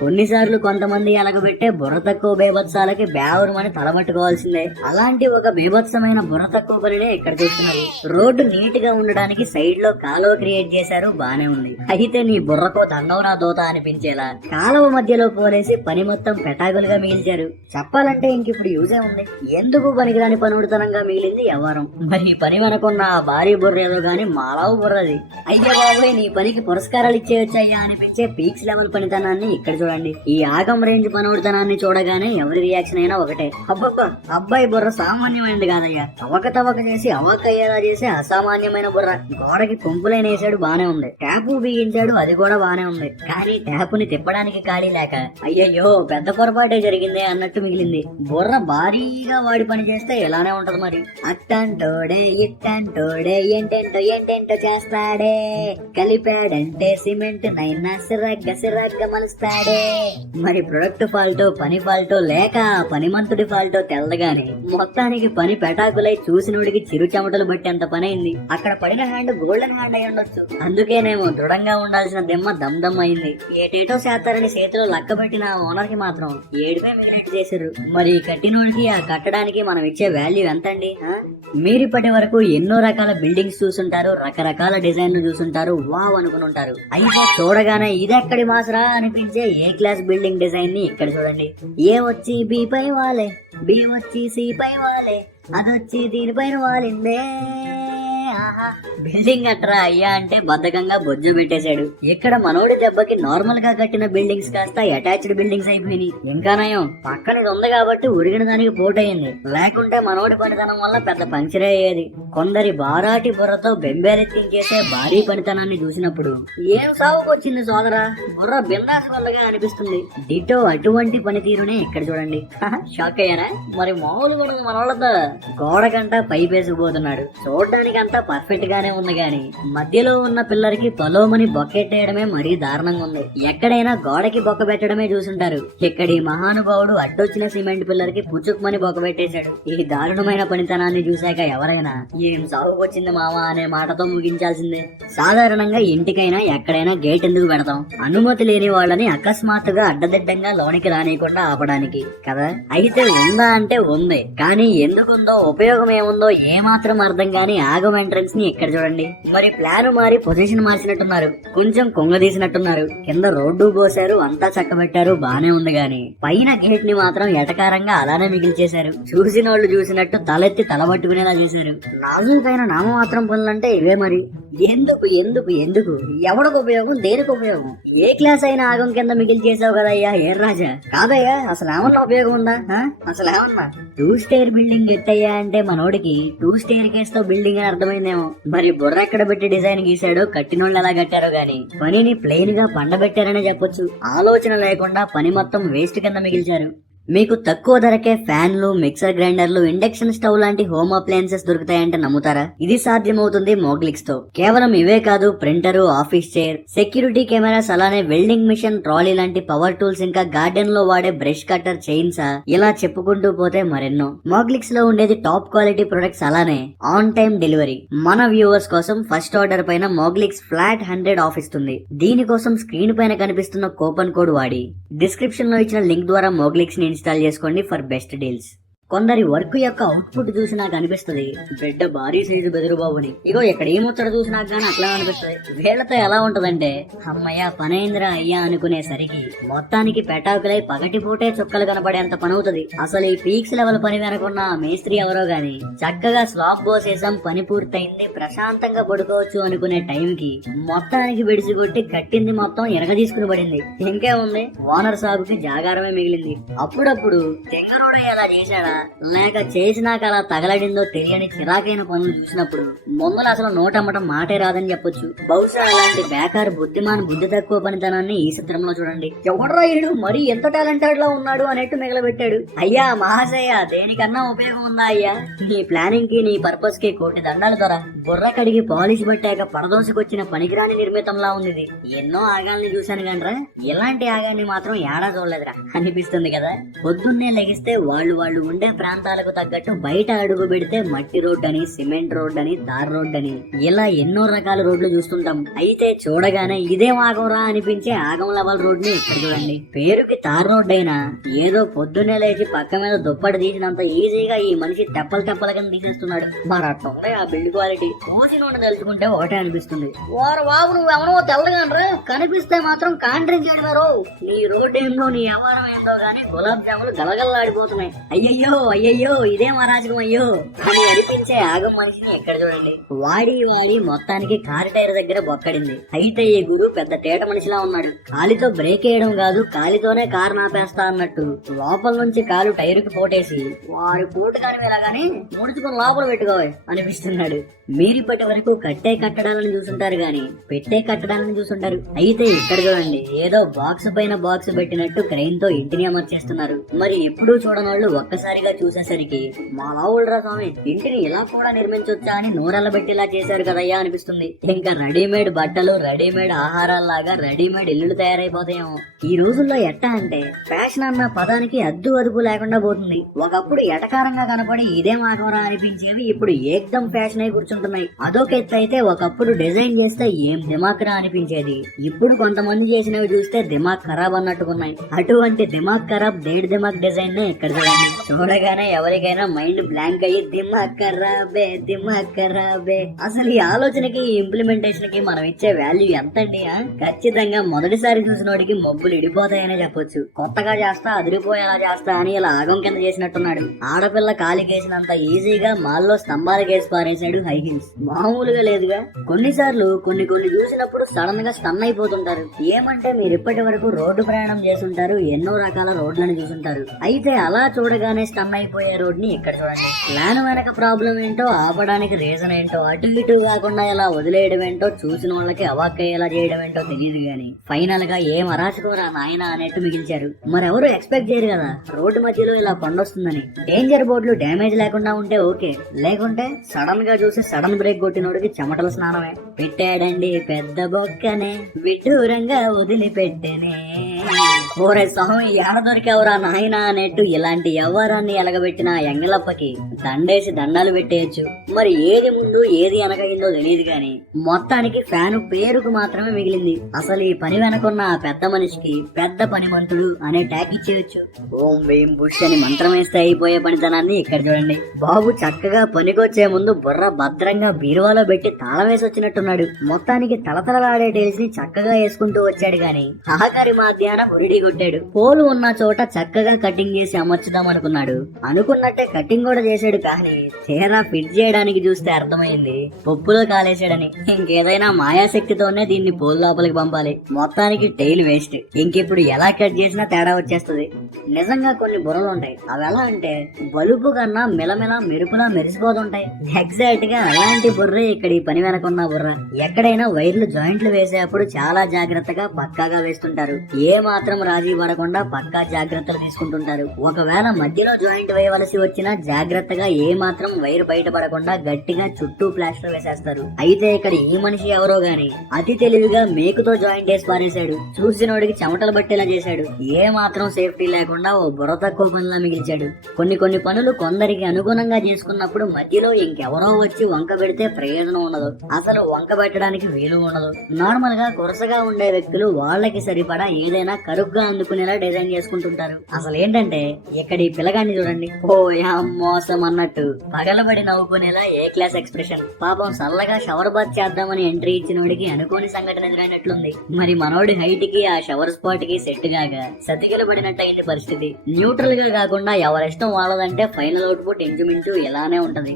కొన్నిసార్లు కొంతమంది ఎలగబెట్టే బుర్ర తక్కువ బేభత్సాలకి బేవరమని తలబట్టుకోవాల్సిందే. అలాంటి ఒక బేభత్సమైన బుర్ర తక్కువ పనినే ఇక్కడ చూస్తున్నారు. రోడ్డు నీట్ గా ఉండడానికి సైడ్ లో కాలువ క్రియేట్ చేశారు, బానే ఉంది. అయితే నీ బుర్రకో దండవరా దోత అనిపించేలా కాలువ మధ్యలో పోలేసి పని మొత్తం పెటాకులుగా మిగిల్చారు. చెప్పాలంటే ఇంక ఇప్పుడు యూజే ఉంది. ఎందుకు పనికిరాని పనుడితనంగా మిగిలింది వ్యవహారం. మరి ఈ పని వెనకున్న ఆ భారీ బుర్ర ఏదో గాని మాలావు బుర్రది. అయితే బాబోయ్, నీ పనికి పురస్కారాలు ఇచ్చేయొచ్చయ్యా అనిపించే పీక్స్ లెవెల్ పనితనాన్ని ఇక్కడ చూడండి. ఈ ఆగం రేంజ్ పనోడితనాన్ని చూడగానే ఎవరి రియాక్షన్ అయినా ఒకటే, అబ్బబ్బా అబ్బాయి బుర్ర సామాన్యమైనది కాదయ్యా, తవక చేసి అవ్వకయ్యేలా చేసి అసామాన్యమైన బుర్ర. గోడకి పంపులైన వేసాడు, బానే ఉంది. ట్యాపు బిగించాడు, అది కూడా బానే ఉంది. కానీ ట్యాపుని తిప్పడానికి ఖాళీ లేక అయ్యయ్యో పెద్ద పొరపాటే జరిగిందే అన్నట్టు మిగిలింది. బుర్ర భారీగా వాడి పని చేస్తే ఇలానే ఉంటది మరి. అట్టంటోడే ఇట్టంటోడే ఏంటేంటో చేస్తాడే, కలిపాడంటే సిమెంట్ నైనా సిరగ్గ మలుస్తాడే. మరి ప్రొడక్ట్ ఫాల్టో పని ఫాల్టో లేక పనిమంతుడి ఫాల్టో తెల్లగానే మొత్తానికి పని పెటాకులై చూసినోడికి చిరు చెమటలు బట్టేంత పని అయింది. అక్కడ పడిన హ్యాండ్ గోల్డెన్ హ్యాండ్ అయి ఉండొచ్చు. అందుకేనేమో దృఢంగా ఉండాల్సిన దెమ్మ దమ్ అయింది. ఏటేటో చేస్తారని చేతిలో లక్కబెట్టిన ఓనర్ కి మాత్రం ఏడుపై మిగిలినట్టు చేశారు. మరి కట్టినోడికి ఆ కట్టడానికి మనం ఇచ్చే వాల్యూ ఎంత అండి? మీరిప్పటి వరకు ఎన్నో రకాల బిల్డింగ్స్ చూసుంటారు, రకరకాల డిజైన్లు చూసుంటారు, వావ్ అనుకుని ఉంటారు. అయితే చూడగానే ఇదెక్కడి మాసరా అనిపించే ఏ క్లాస్ బిల్డింగ్ డిజైన్ ని ఇక్కడ చూడండి. ఏ వచ్చి బి పై వాలే, బి వచ్చి సి పై వాలే, అదొచ్చి దీనిపైన వాలిందే. బిల్డింగ్ అట్రా అయ్యా అంటే బద్ధకంగా బొజ్జు పెట్టేశాడు. ఇక్కడ మనోడి దెబ్బకి నార్మల్ గా కట్టిన బిల్డింగ్స్ కాస్త అటాచ్డ్ బిల్డింగ్స్ అయిపోయినాయి. ఇంకా నయం పక్కన ఉంది కాబట్టి ఉరిగిన దానికి పోటయింది, లేకుంటే మనోడి పనితనం వల్ల పెద్ద పంచరే అయ్యేది. కొందరి బారాటి బుర్రతో బెంబేలెత్తించేసే భారీ పనితనాన్ని చూసినప్పుడు ఏం సాగుకు వచ్చింది సోదరా, బుర్ర బిందాస్ వల్లగా అనిపిస్తుంది. డిటో అటువంటి పనితీరునే ఇక్కడ చూడండి. షాక్ అయ్యారా? మరి మామూలు కూడా మనోళ్ళతో గోడకంట పైపేసుకుపోతున్నాడు. చూడడానికి అంతా పర్ఫెక్ట్ గానే ఉంది గాని మధ్యలో ఉన్న పిల్లర్కి పొలోమని బొక్కెట్టేయడమే మరీ దారుణంగా ఉంది. ఎక్కడైనా గోడకి బొక్క పెట్టడమే చూసుంటారు. ఇక్కడి మహానుభావుడు అడ్డొచ్చిన సిమెంట్ పిల్లర్ కి పుచ్చుకుమని బొక్క పెట్టేశాడు. ఈ దారుణమైన పనితనాన్ని చూశాక ఎవరైనా ఏం సాగుకొచ్చింది మావా అనే మాటతో ముగించాల్సిందే. సాధారణంగా ఇంటికైనా ఎక్కడైనా గేట్ ఎందుకు పెడతాం? అనుమతి లేని వాళ్ళని అకస్మాత్తుగా అడ్డదిడ్డంగా లోనికి రానియకుండా ఆపడానికి కదా. అయితే ఉందా అంటే ఉంది, కానీ ఎందుకుందో ఉపయోగం ఏముందో ఏమాత్రం అర్థం కాని ఆగం ఎంట్రన్స్ ని ఇక్కడ చూడండి. మరి ప్లాన్ మారి పొజిషన్ మార్చినట్టున్నారు, కొంచెం కొంగదీసినట్టున్నారు. కింద రోడ్డు పోసారు, అంతా చక్కబెట్టారు, బానే ఉంది గాని పైన గేట్ ని మాత్రం ఎటకారంగా అలానే మిగిల్చేశారు. చూసిన వాళ్ళు చూసినట్టు తలెత్తి తలబట్టుకునేలా చేశారు. నాజుకైన నామమాత్రం పనులంటే ఇవే మరి. ఎందుకు ఎందుకు ఎందుకు ఎవరికి ఉపయోగం, దేనికి ఉపయోగం? ఏ క్లాస్ అయినా ఆగం కింద మిగిలి చేసావు కదయ్యా ఏ రాజా. కాదయ్యా అసలు ఏమన్నా ఉపయోగం ఉందా? అసలు ఏమన్నా 2 స్టేర్ బిల్డింగ్ ఎట్టయ్యా అంటే మనోడికి 2 స్టేర్ కేస్ తో బిల్డింగ్ అని అర్థమైందేమో. మరి బుర్ర ఎక్కడ పెట్టి డిజైన్ గీసాడో, కట్టినోళ్ళు ఎలా కట్టారో గాని పనిని ప్లెయిన్ గా పండబెట్టారనే చెప్పొచ్చు. ఆలోచన లేకుండా పని మొత్తం వేస్ట్ కింద మిగిల్చారు. మీకు తక్కువ ధరకే ఫ్యాన్లు, మిక్సర్ గ్రైండర్లు, ఇండక్షన్ స్టవ్ లాంటి హోమ్ అప్లయన్సెస్ దొరుకుతాయంటే నమ్ముతారా? ఇది సాధ్యమవుతుంది మోగ్లిక్స్ తో. కేవలం ఇవే కాదు, printer, office chair, security cameras, అలానే వెల్డింగ్ మిషన్, ట్రాలీ లాంటి పవర్ టూల్స్, ఇంకా గార్డెన్ లో వాడే బ్రష్ కట్టర్, చైన్సా, ఇలా చెప్పుకుంటూ పోతే మరెన్నో. మోగ్లిక్స్ లో ఉండేది టాప్ క్వాలిటీ ప్రొడక్ట్స్, అలానే ఆన్ టైమ్ డెలివరీ. మన వ్యూవర్స్ కోసం ఫస్ట్ ఆర్డర్ పైన మోగ్లిక్స్ ఫ్లాట్ 100 ఆఫ్ ఇస్తుంది. దీనికోసం స్క్రీన్ పైన కనిపిస్తున్న కూపన్ కోడ్ వాడి డిస్క్రిప్షన్ లో ఇచ్చిన లింక్ ద్వారా మోగ్లిక్స్ ని ఇన్స్టాల్ చేసుకోండి ఫర్ బెస్ట్ డీల్స్. కొందరి వర్క్ యొక్క అవుట్పుట్ చూసి నాకు అనిపిస్తుంది బిడ్డ భారీ సైజు బెదురుబాబుని. ఇగో ఇక్కడ ఏమొచ్చట చూసి నాకు గానీ అట్లా అనిపిస్తుంది. వీళ్లతో ఎలా ఉంటదంటే అమ్మయ్య పనేంద్ర అయ్యా అనుకునేసరికి మొత్తానికి పెటాకులై పగటిపూటే చుక్కలు కనపడేంత పనవుతుంది. అసలు ఈ పీక్స్ లెవెల్ పని వెనకున్న మేస్త్రి ఎవరో గాని చక్కగా స్లాబ్ పోసేసాం, పని పూర్తయింది, ప్రశాంతంగా పడుకోవచ్చు అనుకునే టైంకి మొత్తానికి విడిచికొట్టి కట్టింది మొత్తం ఎరగ తీసుకుని పడింది. ఇంకే ఉంది, ఓనర్ సాగుకి జాగారమే మిగిలింది. అప్పుడప్పుడు తెంగరోడ ఎలా చేశాడా లేక చేసినాక అలా తగలడిందో తెలియని చిరాకైన పనులు చూసినప్పుడు మొమ్మలు అసలు నోటమ్మటం మాటే రాదని చెప్పొచ్చు. బహుశా అలాంటి బేకార్ బుద్ధి తక్కువ పనితనాన్ని ఈ చిత్రంలో చూడండి. ఎవడ్రా ఈడు మరీ ఎంత టాలెంటెడ్ లా ఉన్నాడు అనేట్టు మిగలబెట్టాడు. అయ్యా మహాశయ, దేనికన్నా ఉపయోగం ఉందా అయ్యా? నీ ప్లానింగ్ కి, నీ పర్పస్ కి కోటి దండాలు ధర. బుర్ర కడిగి పాలిష్ పట్టాక పడదోసుకొచ్చిన పనికిరాని నిర్మితంలా ఉంది ఇది. ఎన్నో ఆగాల్ని చూశాను గండ్రా, ఇలాంటి ఆగాన్ని మాత్రం ఏడా చూడలేదురా అనిపిస్తుంది కదా. పొద్దున్నే లెగిస్తే వాళ్ళు ఉండే ఉండే ప్రాంతాలకు తగ్గట్టు బయట అడుగు పెడితే మట్టి రోడ్ అని, సిమెంట్ రోడ్ అని, తార్ రోడ్ అని ఇలా ఎన్నో రకాల రోడ్లు చూస్తుంటాం. అయితే చూడగానే ఇదే ఆగంరా అనిపించే ఆగం లెవెల్ రోడ్ ని ఇక్కడ చూడండి. పేరుకి తార్ రోడ్ అయినా ఏదో పొద్దున్నే లేచి పక్క మీద దుప్పటి తీసినంత ఈజీగా ఈ మనిషి తెప్పల తెప్పల కింద తీసేస్తున్నాడు. మరి అట్లా ఉంది ఆ బిల్డ్ క్వాలిటీ. కోసి నుండి తెలుసుకుంటే ఒకటే అనిపిస్తుంది, ఓర బాబు నువ్వెవరో తెల్లగానరా, కనిపిస్తే మాత్రం కాంట్రించాడు. నీ రోడ్ ఏందో నీ వ్యవహారం ఏందో గానీ గులాబ్ జాములు గలగల్లాడిపోతున్నాయి. అయ్యయ్యో ఇదేం అరాజకం అయ్యో అని అనిపించే ఆగం మనిషిని ఎక్కడ చూడండి. వాడి మొత్తానికి కారు టైర్ దగ్గర బొక్కడింది. అయితే ఈ గురు పెద్ద తేట మనిషిలా ఉన్నాడు. కాలితో బ్రేక్ వేయడం కాదు, కాలితోనే కారు నాపేస్తా అన్నట్టు లోపల నుంచి కాలు టైర్ కి పోటేసి వారి పూట కాని వెళ్ళగానే ముడుచుకుని లోపల పెట్టుకోవాలి అనిపిస్తున్నాడు. మీరిప్పటి వరకు కట్టే కట్టడాలను చూసుంటారు గాని పెట్టే కట్టడాలను చూసుంటారు. అయితే ఇక్కడ చూడండి, ఏదో బాక్స్ పైన బాక్స్ పెట్టినట్టు క్రెయిన్ తో ఇంటిని అమర్చేస్తున్నారు. మరి ఎప్పుడూ చూడనోళ్ళు ఒక్కసారిగా చూసేసరికి మా లావుడ్రా స్వామి, ఇంటిని ఇలా కూడా నిర్మించొచ్చా అని నూరెళ్ళ పెట్టి ఇలా చేశారు కదయ్యా అనిపిస్తుంది. ఇంకా రెడీమేడ్ బట్టలు, రెడీమేడ్ ఆహారాల్లాగా రెడీమేడ్ ఇల్లులు తయారైపోతాయేమో. ఈ రోజుల్లో ఎట్టా అంటే ఫ్యాషన్ అన్న పదానికి అద్దు అదుపు లేకుండా పోతుంది. ఒకప్పుడు ఎటకారంగా కనపడి ఇదే మాకవరా అనిపించేవి ఇప్పుడు ఏకదం ఫ్యాషన్ అయి కూర్చుంటున్నాయి. అదొక ఎత్తు అయితే ఒకప్పుడు డిజైన్ చేస్తే ఏం దిమాక్రా అనిపించేది. ఇప్పుడు కొంతమంది చేసినవి చూస్తే దిమాగ్ ఖరాబ్ అన్నట్టుకున్నాయి. అటువంటి దిమాగ్ ఖరాబ్ దేడ్ దిమాగ్ డిజైన్ నే ఇక్కడ చూడండి. చూడగానే ఎవరికైనా మైండ్ బ్లాంక్ అయ్యి దిమాగ్ ఖరాబే. అసలు ఈ ఆలోచనకి ఇంప్లిమెంటేషన్ కి మనం ఇచ్చే వాల్యూ ఎంతండి? ఖచ్చితంగా మొదటిసారి చూసినోడికి మొగ్గులు ఇడిపోతాయనే చెప్పొచ్చు. కొత్తగా చేస్తా, అదిరిపోయేలా చేస్తా అని ఇలా ఆగం కింద చేసినట్టున్నాడు. ఆడపిల్ల కాలికేసినంత ఈజీగా మాల్లో స్తంభాలు కేసి పారేశాడు హై హీల్స్. మామూలుగా లేదుగా. కొన్నిసార్లు కొన్ని చూసినప్పుడు సడన్ గా స్టన్ అయిపోతుంటారు. ఏమంటే మీరు ఇప్పటి వరకు రోడ్డు ప్రయాణం చేస్తుంటారు, ఎన్నో రకాల రోడ్లను చూసుంటారు. అయితే అలా చూడగానే స్టన్ అయిపోయే రోడ్ ని ఇక్కడ చూడండి. ప్లాన్ వెనక ప్రాబ్లం ఏంటో, ఆపడానికి రీజన్ ఏంటో, అటు ఇటు కాకుండా ఇలా వదిలేయడం ఏంటో, చూసిన వాళ్ళకి అవాక్కయ్యేలా చేయడం ఏంటో తెలియదు గాని ఫైనల్ గా ఏం అరాచకోరా నాయన అనేట్టు మిగిల్చారు. మరెవరు ఎక్స్పెక్ట్ చేయరు కదా రోడ్డు మధ్యలో ఇలా పండొస్తుందని. డేంజర్ బోర్డులు డ్యామేజ్ లేకుండా ఉంటే ఓకే, లేకుంటే సడన్ గా చూసి సడన్ బ్రేక్ కొట్టినోడికి చెమటల స్నానమే. పెట్టాడండి పెద్ద బొక్కనే, విడ్డూరంగా వదిలిపెట్టేనే. ఓరే స్వామి, ఏడ దొరికావురా నాయన అనేట్టు ఇలాంటి వ్యవహారాన్ని ఎలగబెట్టిన ఎంగలప్పకి దండేసి దండాలు పెట్టేయచ్చు. మరి ఏది ముందు ఏది వెనకయిందో తెలియదు గాని మొత్తానికి ఫ్యాను పేరుకు మాత్రమే మిగిలింది. అసలు ఈ పని వెనకున్న ఆ పెద్ద మనిషికి పెద్ద పనిమంతుడు అనే ట్యాగ్ ఇచ్చేయచ్చు. ఓం భీం బుష్ అని మంత్రం వేస్తే అయిపోయే పనితనాన్ని ఇక్కడ చూడండి. బాబు చక్కగా పనికొచ్చే ముందు బుర్ర భద్రంగా బీరువాలో పెట్టి తాళం వేసి వచ్చినట్టున్నాడు. మొత్తానికి తలతలలాడే టైల్స్ ని చక్కగా వేసుకుంటూ వచ్చాడు గాని ఆఖరి మధ్యాహ్నం బురిడి కొట్టాడు. పోలు ఉన్న చోట చక్కగా కటింగ్ చేసి అమర్చుదాం అనుకున్నాడు. అనుకున్నట్టే కటింగ్ కూడా చేశాడు. కానీ తీరా ఫిట్ చేయడానికి చూస్తే అర్థమైంది పప్పులో కాలేశాడని. ఇంకేదైనా మాయాశక్తితోనే దీన్ని పోలు లోపలికి పంపాలి. మొత్తానికి టైల్ వేస్ట్. ఇంకిప్పుడు ఎలా కట్ చేసినా తేడా వచ్చేస్తుంది. నిజంగా కొన్ని బుర్రలు ఉంటాయి. అవి ఎలా అంటే బలుపు కన్నా మెలమెల మెరుపులా మెరిసిపోతుంటాయి. ఎగ్జాక్ట్ గా అలాంటి బుర్రే ఇక్కడ ఈ పని వెనకున్న బుర్ర. ఎక్కడైనా వైర్లు జాయింట్లు వేసేటప్పుడు చాలా జాగ్రత్తగా పక్కాగా వేస్తుంటారు. ఏ మాత్రం రాజీ పడకుండా పక్కా జాగ్రత్తలు తీసుకుంటుంటారు. ఒకవేళ మధ్యలో జాయింట్ వేయవలసి వచ్చినా జాగ్రత్తగా ఏ మాత్రం వైర్ బయట పడకుండా గట్టిగా చుట్టూ ప్లాస్టర్ వేసేస్తారు. అయితే ఇక్కడ ఈ మనిషి ఎవరో గాని అతి తెలివిగా మేకుతో జాయింట్ వేసి పారేశాడు. చూసినోడికి చెమటలు బట్టేలా చేశాడు. ఏ మాత్రం సేఫ్టీ లేకుండా ఓ బుర్ర తక్కువ పనిలా మిగిల్చాడు. కొన్ని పనులు కొందరికి అనుగుణంగా చేసుకున్నప్పుడు మధ్యలో ఇంకెవరో వచ్చి వంక పెడితే ప్రయోజనం ఉండదు. అసలు వంక పెట్టడానికి వీలు ఉండదు. నార్మల్ గా కొరసగా ఉండే వ్యక్తులు వాళ్ళకి సరిపడా ఏదైనా కరుగ్గా అందుకునేలా డిజైన్ చేసుకుంటుంటారు. అసలు ఏంటంటే ఇక్కడ ఈ పిల్లగాన్ని చూడండి. ఓ యా మోసం అన్నట్టు పగలబడి నవ్వుకునేలా ఏ క్లాస్ ఎక్స్ప్రెషన్. పాపం సల్లగా షవర్ బాత్ చేద్దామని ఎంట్రీ ఇచ్చినోడికి అనుకోని సంఘటన ఎదురైనట్లుంది. మరి మనోడి హైట్ కి ఆ షవర్ స్పాట్ కి సెట్ గాగా సతికిల పడినట్టు అయింది పరిస్థితి. న్యూట్రల్ గా కాకుండా ఎవరిష్టం వాళ్ళదంటే ఫైనల్ అవుట్పుట్ ఇంచుమించు ఇలానే ఉంటది.